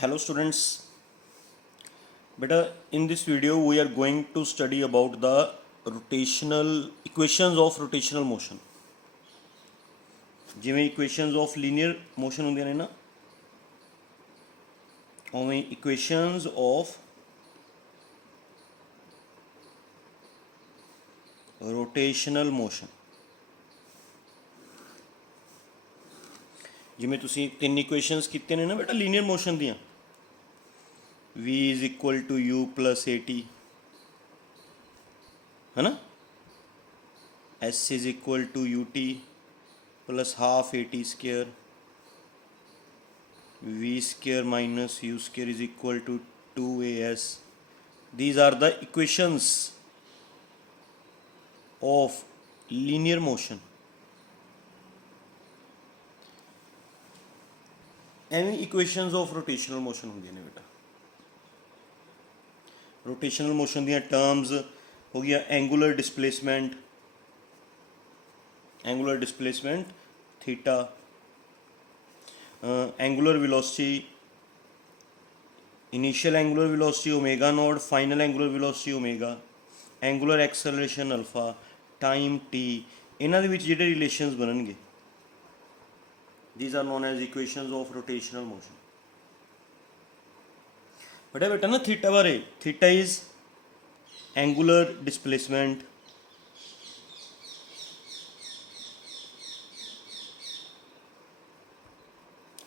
Hello students, beta in this video we are going to study about the rotational equations of rotational motion. ਜਿਵੇਂ equations of linear motion ਹੁੰਦੀਆਂ ਨੇ ਨਾ, ਉਵੇਂ equations of rotational motion. ਜਿਵੇਂ ਤੁਸੀਂ ਤਿੰਨ equations ਕੀਤੇ ਨੇ ਨਾ ਬੇਟਾ linear motion ਦੀਆਂ, v is equal to u plus at, है ना, s is equal to ut plus half at square, v square minus u square is equal to 2as. These are the equations of linear motion. ਐਵੇਂ equations of rotational motion ਹੁੰਦੀਆਂ ਨੇ ਬੇਟਾ. rotational motion ਦੀਆਂ terms ਹੋ ਗਿਆ angular displacement theta, angular velocity, initial angular velocity omega naught, final angular velocity omega, angular acceleration alpha, time t. ਇਹਨਾਂ ਦੇ ਵਿੱਚ ਜਿਹੜੇ relations ਬਣਨਗੇ, these are known as equations of rotational motion. पढ़ा बेटा ना थीटा बारे. Theta is angular displacement,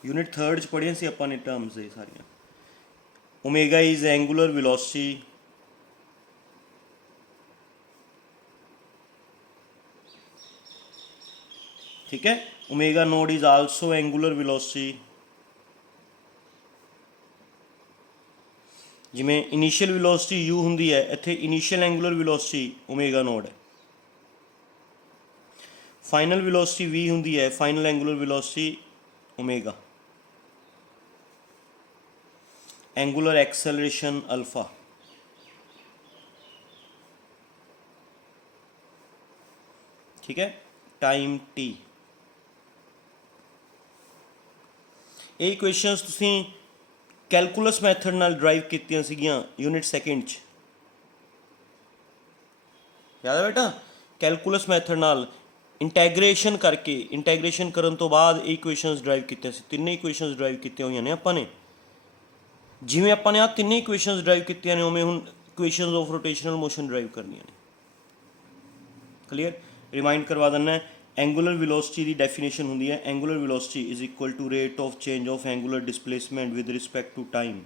unit third च पढ़िया सी आपां ने टर्म्स ये सारियां. ओमेगा इज एंगुलर वेलोसिटी, ठीक है. Omega naught is also angular velocity. जिमें इनिशियल वेलोसिटी u होंगी है, इत्थे initial angular velocity omega naught है. फाइनल वेलोसिटी v होंगी है, final angular velocity omega. Angular acceleration alpha, ठीक है. Time t. ये इक्वेशंस तुसीं कैलकुलस मैथड नाल ड्राइव कीतियां सीगियां यूनिट सैकेंड च, याद है बेटा. कैलकुलस मैथड नाल इंटैग्रेशन करके, इंटैग्रेशन करन तो बाद इक्वेशंस ड्राइव कीतियां सी. तिन्ने इक्वेशंस ड्राइव कीतियां होईयां ने आपां ने. जिवें आपां ने आ तिन्ने इक्वेशंस ड्राइव कीतियां ने, उवें हुण equations of rotational motion drive करनियां ने. क्लीयर. रिमाइंड करवा दिंदा. एंगुलर वेलोसिटी की डेफिनेशन होंदी है, angular velocity is equal to rate of change of angular displacement with respect to time.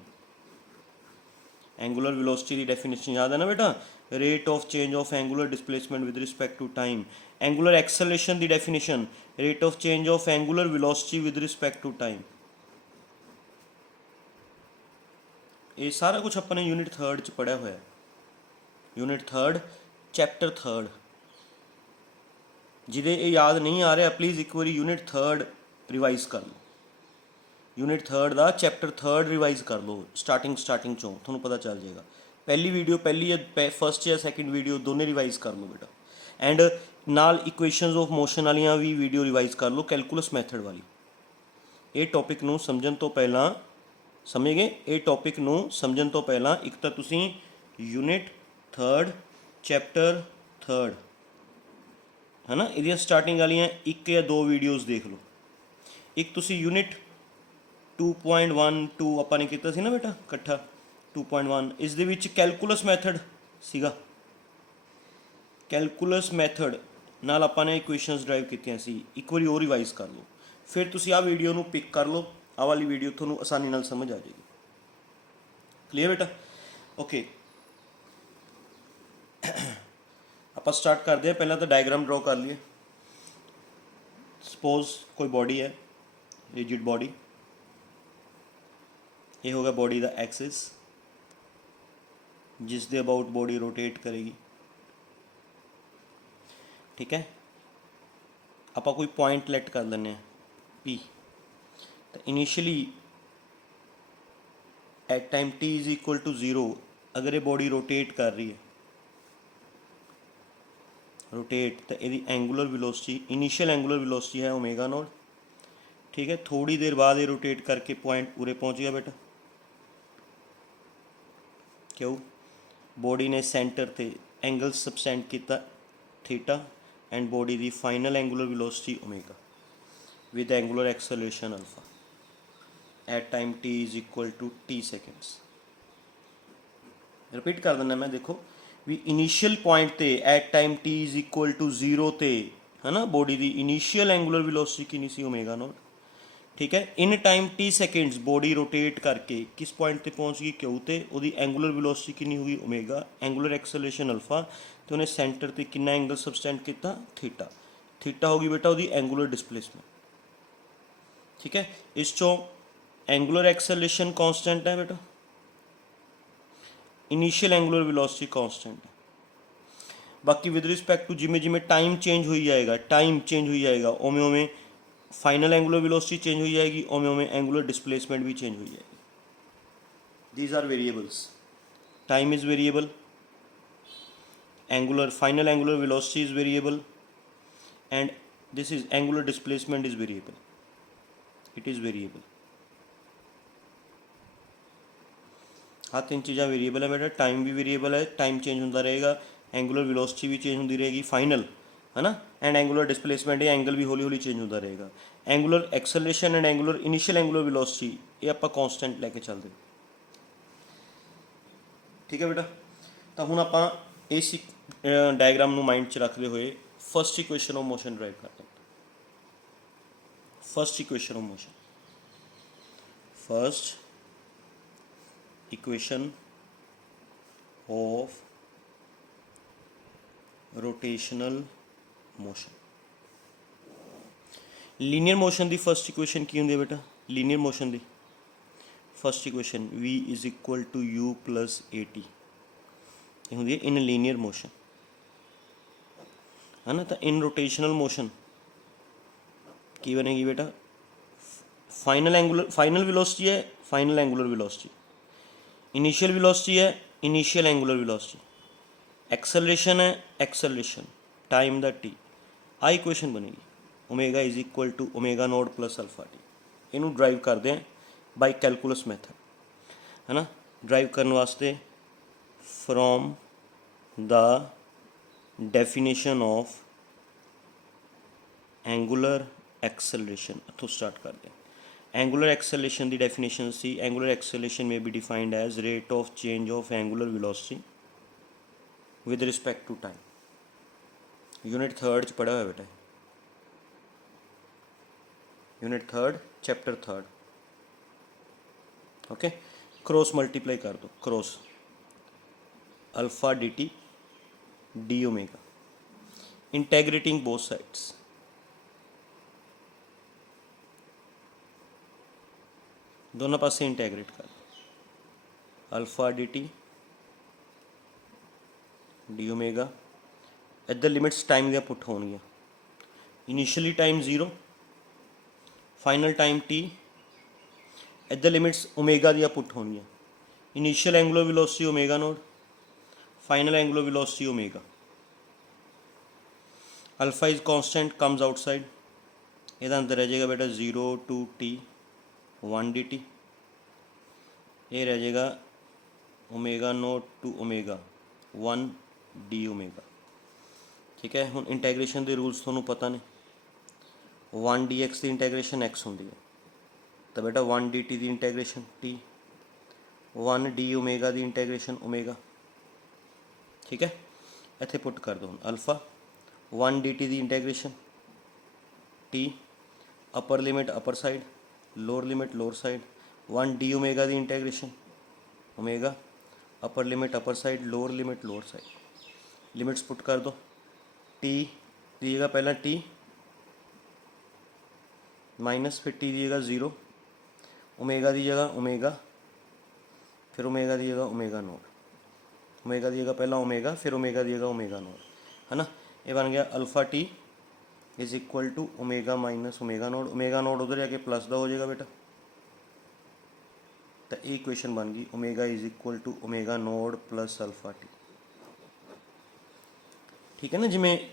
Angular velocity की डेफिनेशन याद है ना बेटा, rate of change of angular displacement with respect to time. Angular acceleration की definition rate of change of angular velocity with respect to time. ये सारा कुछ अपने यूनिट थर्ड च पढ़िया होया. Unit third chapter third. जिदे ये याद नहीं आ रहा प्लीज़ एक बार यूनिट थर्ड रिवाइज कर लो. यूनिट थर्ड का चैप्टर थर्ड रिवाइज कर लो स्टार्टिंग चों, थोड़ा पता चल जाएगा. पहली वीडियो पहली या फस्ट या सैकेंड वीडियो दोनों रिवाइज कर लो बेटा. एंड नाल इक्वेशंस ऑफ मोशन वालियां भी वीडियो रिवाइज कर लो, कैलकुलस मैथड वाली. ये टॉपिक नूं समझण तो पहला समझ गए. ये टॉपिक नूं समझण तो पहला एक तो तुसीं यूनिट थर्ड चैप्टर थर्ड है ना, ये स्टार्टिंग वालियां एक या दो वीडियोज़ देख लो. एक तुसी यूनिट 2.12 आपां ने कीता सी ना बेटा इकट्ठा 2.1. इस दे विच कैलकुलस मैथड सीगा. कैलकुलस मैथड नाल आपां ने इक्वेशंस ड्राइव कीतियां सी. एक बार और रिवाइज कर लो, फिर तुसी आ वीडियो नूं पिक कर लो. आ वाली वीडियो तुहानूं आसानी नाल समझ आ जाएगी. क्लीयर बेटा. ओके आप स्टार्ट करते हैं. पहला तो डायग्राम ड्रॉ कर लिए. सपोज कोई बॉडी है, रिजिड बॉडी. ये होगा बॉडी का एक्सिस जिस दे अबाउट बॉडी रोटेट करेगी, ठीक है. आप कोई पॉइंट लेट कर लें P. तो initially at time T is equal to 0 अगर ये बॉडी रोटेट कर रही है, रोटेट, तो यदि angular velocity initial angular velocity है ओमेगा नॉट, ठीक है. थोड़ी देर बाद ये रोटेट करके पॉइंट पूरे पहुंच गया बेटा. क्यू बॉडी ने सेंटर ते एंगल सबसेंड किया थीटा एंड बॉडी दी final angular velocity omega with angular acceleration alpha at time t is equal to t seconds. Repeat कर देना मैं, देखो भी इनिशियल पॉइंट ते at time t is equal to 0 ते है ना बॉडी दी इनिशियल एंगुलर वेलोसिटी कितनी सी ओमेगा नॉट, ठीक है। In time t seconds body rotate करके किस पॉइंट ते पहुंच गई क्यू ते ओदी एंगुलर वेलोसिटी कितनी होगी ओमेगा, एंगुलर एक्सेलरेशन अल्फा तो उन्हें सेंटर ते कितना एंगल सबसेंड किया थीटा, थीटा होगी बेटा ओदी एंगुलर डिस्प्लेसमेंट, ठीक है। इस चों एंगुलर एक्सेलरेशन कांस्टेंट है बेटा, इनिशियल एंगुलर वेलोसिटी कांस्टेंट है। बाकी विद रिस्पैक्ट टू जिमें जिमें टाइम चेंज हो जाएगा ओमें ओमें फाइनल एंगुलर वेलोसिटी चेंज हो जाएगी, ओमें ओमें एंगुलर डिस्प्लेसमेंट भी चेंज हो जाएगी। These are variables, time is variable, angular final angular velocity is variable and this is angular displacement is variable, it is variable. हाँ तीन चीज़ा वेरिएबल है बेटा, टाइम भी वेरिएबल है, टाइम चेंज होता रहेगा, एंगुलर वेलोसिटी भी चेंज होती रहेगी फाइनल, है ना, एंड एंगुलर डिस्प्लेसमेंट या एंगल भी हौली हौली चेंज होता रहेगा। Angular acceleration and angular initial angular velocity ये आप कॉन्स्टेंट लैके चलते, ठीक है बेटा। तो हुण आप इस डायग्राम नूं माइंड च रखते हुए first equation of motion derive करते हैं। First equation of motion, first equation of rotational motion. Linear motion की फस्ट इक्वेशन की होंगी बेटा, लीनियर मोशन की first equation v is equal to u plus a t होंगी इन लीनियर मोशन, है ना। तो इन रोटेशनल मोशन की बनेगी बेटा, फाइनल वेलोसिटी है final angular velocity, initial velocity है इनिशियल एंगुलर वेलोसिटी, एक्सेलरेशन है एक्सेलरेशन, टाइम द टी, आ इक्वेशन बनेगी omega is equal to omega not plus alpha T. इनू ड्राइव करते हैं बाय कैलकुलस मैथड, है ना। ड्राइव करने वास्ते from the definition of angular acceleration इतों स्टार्ट करते हैं। एंगुलर एक्सेलरेशन की डेफिनेशन सी, एंगुलर एक्सेलरेशन में be defined as rate of change of angular velocity with respect to time. Unit third च पढ़ा हुआ बेटा, unit third chapter third, okay. Cross multiply कर दो, cross alpha D T D omega, integrating both sides, दोनों पासे integrate कर alpha D T D omega. इधर लिमिट्स टाइम दियां पुट होणगियां, initially time 0 final time T, इधर लिमिट्स ओमेगा दियां पुट होणगियां, initial angular velocity omega not, final angular velocity omega. Alpha is constant comes outside, ਇਹਦਾ अंदर रह जाएगा बेटा 0 टू टी 1 डी टी, ये रह जाएगा omega naught to omega 1 D omega, ठीक है। हुण इंटैग्रेशन के रूल्स थोनों पता ने, 1 डी एक्स की इंटैग्रेशन एक्स होंगी है, तो बेटा 1 डी टी की इंटैग्रेशन टी, 1 डी ओमेगा की इंटैग्रेशन ओमेगा, ठीक है। इत्थे पुट कर दो अल्फा 1 डी टी की integration T, upper limit upper side lower limit lower side, 1 D omega की integration omega, upper limit upper side lower limit lower side, limits put कर दो। टी दीजिएगा पहला टी माइनस, फिर T दीजिएगा 0, omega दीजिएगा omega, फिर ओमेगा दीजिएगा ओमेगा नोट, ओमेगा दीजिएगा पहला ओमेगा, फिर ओमेगा दीजिएगा ओमेगा नोट, है ना। ये बन गया alpha t is equal to omega minus omega naught, omega naught उधर जाके प्लस का हो जाएगा बेटा, तो ये इक्वेशन बन गई omega is equal to omega naught plus alpha t, ठीक है ना। जिमें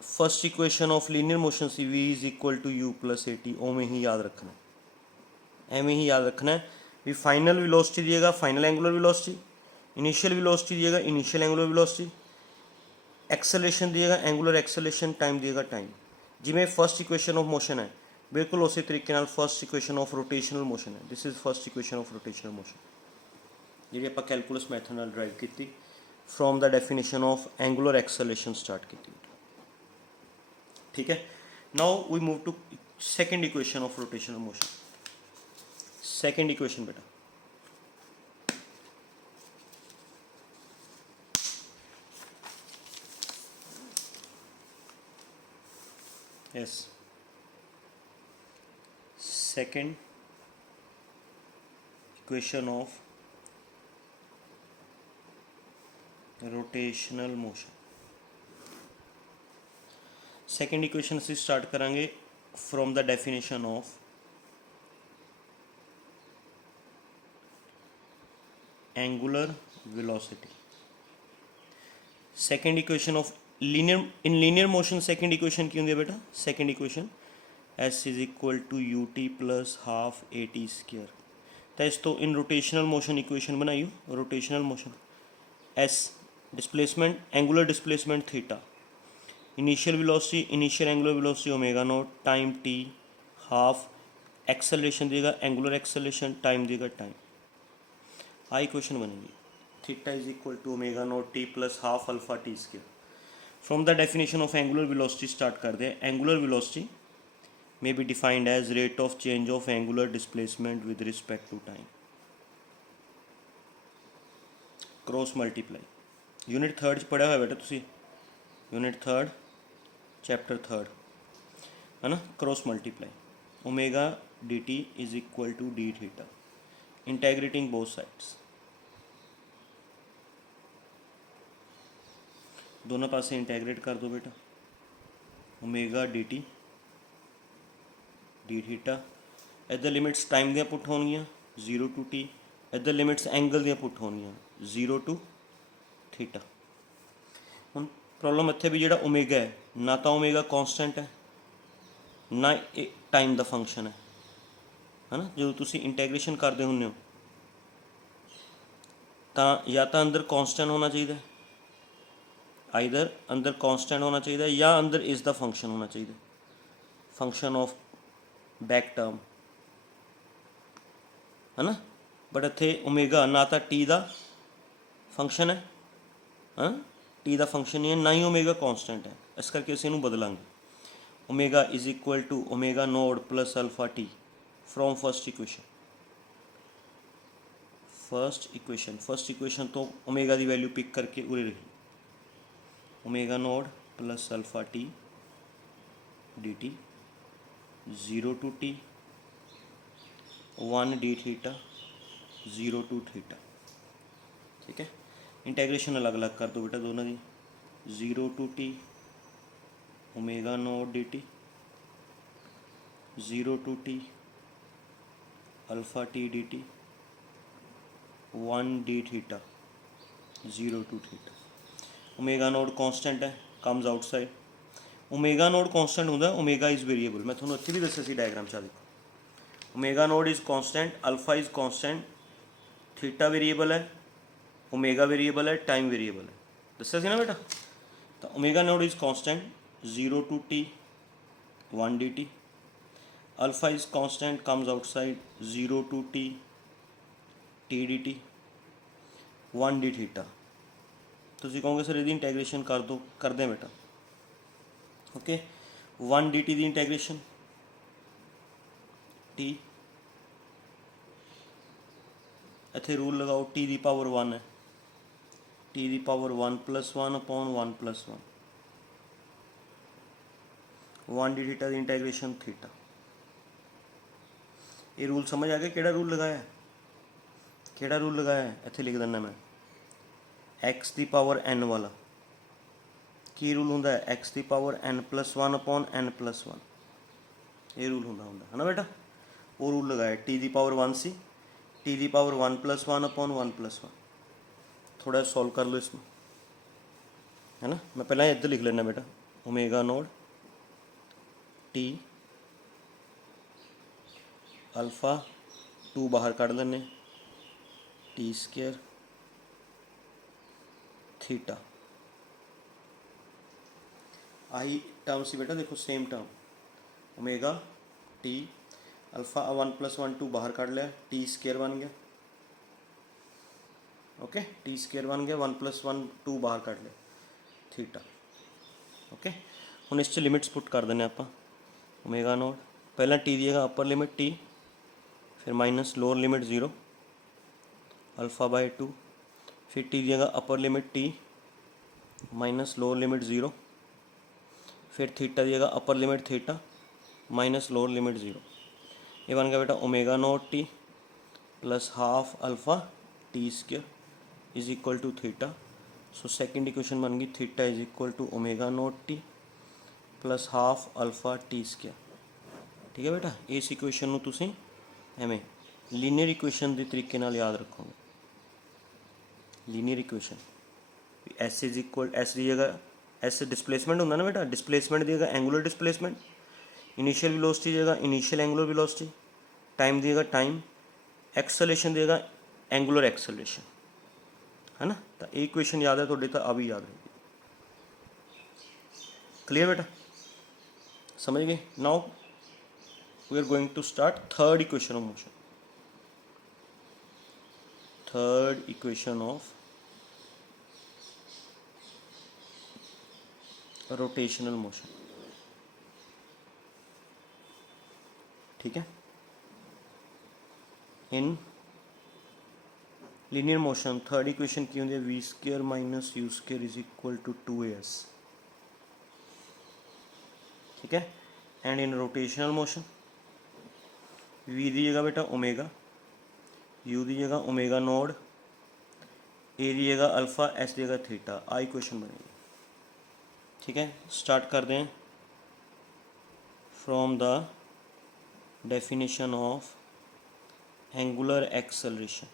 first equation of linear motion सी v is equal to u plus a t, ओमें ही याद रखना है, एवें ही याद रखना है भी फाइनल वेलोसिटी दिएगा final angular velocity, initial velocity दिएगा इनिशियल एंगुलर वेलोसिटी, एक्सेलरेशन दिएगा एंगुलर एक्सेलरेशन, टाइम दिएगा टाइम। जिमें फर्स्ट इक्वेशन ऑफ मोशन है बिल्कुल उसी तरीके नाल first equation of rotational motion है। This is first equation of rotational motion जी आप कैलकुलस मैथड नाल ड्राइव की from the definition of angular acceleration start की। ठीक है, now we move to second equation of rotational motion. Second equation बेटा, yes second equation of rotational motion. Second equation से start करांगे from the definition of angular velocity. Second equation of linear in linear motion second equation की होंगी बेटा, second equation s is equal to u t plus half a t square. तो इस तो in rotational motion equation बनाइयो, rotational motion s displacement angular displacement theta, initial velocity initial angular velocity omega naught, time T half, acceleration देगा angular acceleration, time देगा time. आ equation बनेगी theta is equal to omega not T plus half alpha T square. From the definition of angular velocity start कर दे। Angular velocity may be defined as rate of change of angular displacement with respect to time cross multiply. Unit third पढ़ा हुआ बेटा तुसी, unit third chapter third है ना, cross multiply omega d t is equal to d theta integrating both sides, दोनों पासे integrate कर दो बेटा, omega d T d theta. इधर लिमिट्स टाइम दियाँ पुट होनियाँ 0 टू टी, इधर लिमिट्स एंगल दियाँ पुट होनियाँ 0 टू थीटा। हुण प्रॉब्लम इत्थे भी जिहड़ा ओमेगा है ना तो ओमेगा कॉन्सटेंट है ना टाइम का फंक्शन है ना। जो तुसी इंटैग्रेशन करते हुंदे हो तो या तो अंदर कॉन्सटेंट होना चाहिए, आइदर अंदर कॉन्सटेंट होना चाहिए या अंदर इस दा फंक्शन होना चाहिए, फंक्शन ऑफ बैक टर्म है ना। बट इत्थे ओमेगा ना तो टी का फंक्शन है, हाँ टी का फंक्शन नहीं है, ना ही ओमेगा कॉन्सटेंट है, इस करके असीं इहनूं बदलांगे। Omega is equal to omega not plus alpha T from first equation. First equation तो ओमेगा की वैल्यू पिक करके उरे रही, omega not plus alpha T D T 0 to T 1 D theta 0 to theta. ठीक है, इंटेग्रेशन अलग अलग कर दो बेटा दोनों की, 0 to T omega not D T 0 to T alpha T D T 1 D theta 0 to theta. Omega not constant है, comes outside. Omega not constant होंगे, ओमेगा इज़ वेरीएबल। मैं थोड़ा इतने भी दसिया सी डायग्राम चा देखो, omega not is constant, alpha is constant, theta variable है, ओमेगा वेरीएबल है, टाइम वेरीएबल है, दसिया सी ना बेटा। तो omega not is constant 0 to T 1 D t, alpha is constant comes outside 0 to t t D T 1 D theta. तो कहोगे सर यदि इंटैग्रेशन कर दो, कर दें बेटा। ओके 1 डी टी की इंटैग्रेशन टी, इत्थे रूल लगाओ टी की पावर 1 है, टी की पावर 1 + 1 अपॉन 1 + 1, 1 डी थीटा की इंटैग्रेशन थीटा। ये रूल समझ आ गया केड़ा रूल लगाया है, केड़ा रूल लगाया है, इत्थे लिख देना मैं, एक्स की पावर n वाला की रूल होंदा है, एक्स की पावर n + 1 अपॉन n + 1, ये रूल होंदा है ना बेटा। वो रूल लगाया टी की पावर 1 सी, टी की पावर 1 + 1 अपॉन 1 + 1। थोड़ा सॉल्व कर लो इसमें, है ना। मैं पहले इधर लिख लेना बेटा, ओमेगा नोड टी अल्फा 2 बाहर कढ़ लेने टी स्क्र थीटा। आई टर्म सी बेटा, देखो same term omega T alpha 1+1 2 बाहर काट लिया, टी स्केयर बन गया। ओके, टी स्केयर बन गया, 1+1 2 बाहर काट लिया, थीटा। ओके, हम इस लिमिट्स पुट कर देने आप ओमेगा नॉट, पहला टी दिएगा अपर लिमिट टी, फिर माइनस लोअर लिमिट 0 अल्फ़ा/2, फिर टी दिएगा upper limit t minus lower limit 0, फिर थीटा दिएगा upper limit theta minus lower limit 0। ये बन गया बेटा omega not T plus half alpha t square is equal to theta. So second equation बन गई theta is equal to omega not T plus half alpha t square. ठीक है बेटा, इस इक्वेशन ਨੂੰ ਤੁਸੀਂ ਐਵੇਂ ਲੀਨੀਅਰ ਇਕੁਏਸ਼ਨ ਦੇ ਤਰੀਕੇ ਨਾਲ ਯਾਦ ਰੱਖੋਗੇ। Linear equation S is equal S की जगह एस डिस्प्लेसमेंट होंगे ना बेटा, डिस्प्लेसमेंट की जगह एंगुलर डिस्प्लेसमेंट, इनिशियल वेलोसिटी की जगह इनिशियल एंगुलर वेलोसिटी, टाइम की जगह टाइम, एक्सेलरेशन की जगह एंगुलर एक्सेलरेशन, है ना। तो ये इक्वेशन याद है तो अभी याद रहेगी। क्लियर बेटा, समझ गए। Now we are going to start third equation of motion. Third equation of rotational motion. ठीक है, in linear motion third equation की होंगी v square minus u square is equal to 2as। ठीक है, and in rotational motion v दी जगह बेटा omega, you दी जगह ओमेगा नोड, ए दी जगह अल्फा, एस दी जगह थीटा। आ इक्वेशन बनेगी। ठीक है, स्टार्ट करते हैं from the definition of angular acceleration.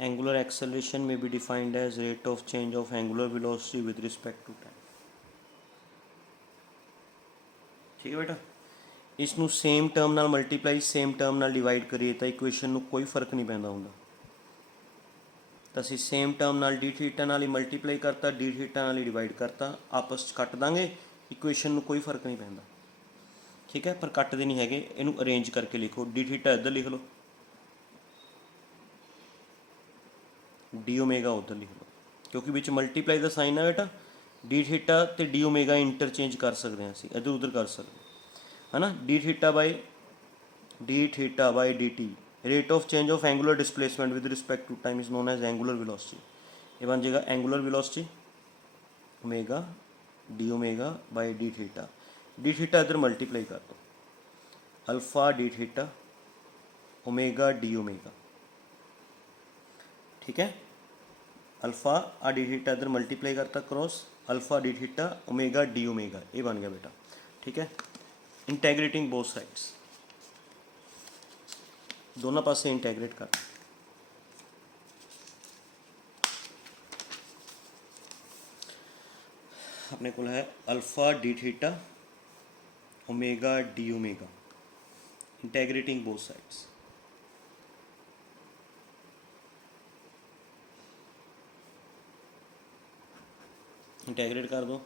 Angular acceleration में be defined as rate of change of angular velocity with respect to time. ठीक है बेटा, इसनों सेम टर्म नाल मल्टीप्लाई सेम टर्म नाल डिवाइड करिए तो इक्वेशन में कोई फर्क नहीं पैदा होंगे। तो असी सेम टर्म नाल डी थीटा नाल ही मल्टीप्लाई करता, डी थीटा नाल ही डिवाइड करता, आपस कट देंगे, इक्वेशन में कोई फर्क नहीं पैदा। ठीक है, पर कटते नहीं है, इनू अरेंज करके लिखो, डी थीटा इधर लिख लो, डी ओमेगा उधर लिख लो, क्योंकि बिच मल्टीप्लाई का साइन है बेटा, डी थीटा तो डी ओमेगा इंटरचेंज कर सकते हैं, असी इधर उधर कर सकते है ना। D theta by d t, rate of change of angular displacement with respect to time is known as angular velocity. ये बन जाएगा angular velocity omega d omega by d theta. D theta इधर मल्टीप्लाई कर दो, alpha d theta omega d omega. ठीक है, alpha आ d theta इधर मल्टीप्लाई करता cross, alpha d theta omega d omega, ये बन गया बेटा। ठीक है, इंटेग्रेटिंग बोथ साइड्स, दोनों पासे इंटेग्रेट कर। अपने को है alpha d theta omega d omega, integrating both sides. Integrate कर दो,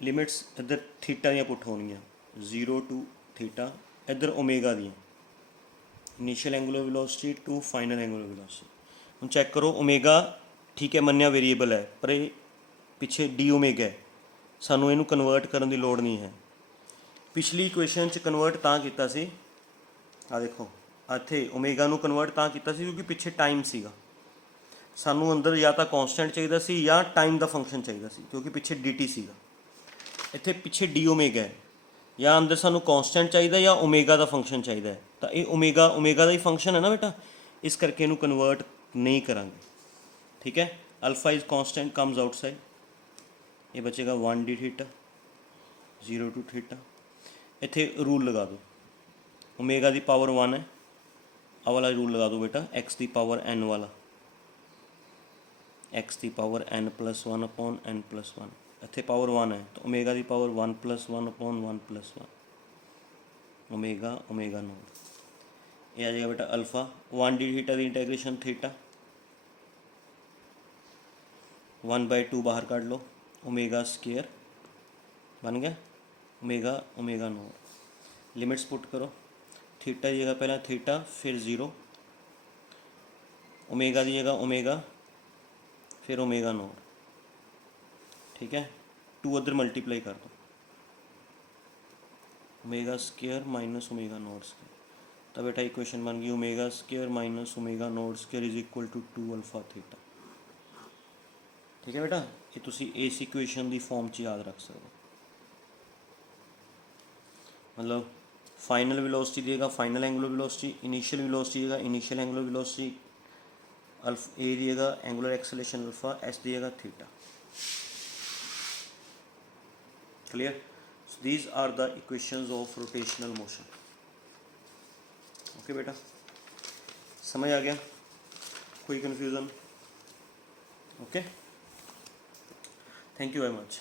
लिमिट्स इधर थीटा दी पुट होनियां 0 टू थीटा, इधर ओमेगा दी initial angular velocity to final angular velocity. हम चैक करो ओमेगा ठीक है मन्निया वेरीएबल है, पर ये पिछे डी ओमेगा है, सानू इनू कन्वर्ट करने की लोड़ नहीं है। पिछली इक्वेशन च कन्वर्ट तां कीता सी, आ देखो इत्थे ओमेगा नू कन्वर्ट तां कीता सी क्योंकि पिछे टाइम सीगा, सानू अंदर या तो कॉन्सटेंट चाहिए सी या टाइम का फंक्शन चाहिए सी, क्योंकि पिछे डी टी सीगा, इत्थे पिछे डी ओमेगा है, या अंदर सानू कॉन्सटेंट चाहिए या ओमेगा का फंक्शन चाहिए, तो ये ओमेगा का ही फंक्शन है ना बेटा, इस करके इनू कन्वर्ट नहीं करांगे। ठीक है, alpha is constant comes outside, ये बचेगा 1 डी थीटा 0 टू थीटा। इत्थे रूल लगा दो, ओमेगा की पावर 1 है, आ वाला रूल लगा दो बेटा, एक्स की पावर n वाला, एक्स की पावर n+1 अपॉन n+1, इत्थे पावर 1 है तो ओमेगा की power 1+1 upon 1+1 omega omega naught. ये आ जाएगा बेटा अल्फा 1 डी थीटा की इंटेग्रेशन थीटा 1/2 बाहर काट लो, ओमेगा स्क्वायर बन गया omega omega naught. Limits put करो, थीटा दीजिएगा पहला थीटा फिर 0, ओमेगा दीजिएगा ओमेगा फिर ओमेगा नॉट, ठीक है। 2 उधर मल्टीप्लाई कर दो, omega square minus omega naught square, तब बेटा इक्वेशन बन गई omega square minus omega naught square is equal to 2 alpha theta. ठीक है बेटा, ये तुसी इस इक्वेशन की फॉर्म च याद रख सकते, मतलब फाइनल वेलोसिटी देगा final angular velocity, initial velocity देगा initial angular velocity, alpha a दिएगा एंगुलर एक्सेलरेशन अल्फा, एस दिएगा theta. Clear? So these are the equations of rotational motion. Okay बेटा, समझ आ गया? कोई confusion? Okay, thank you very much.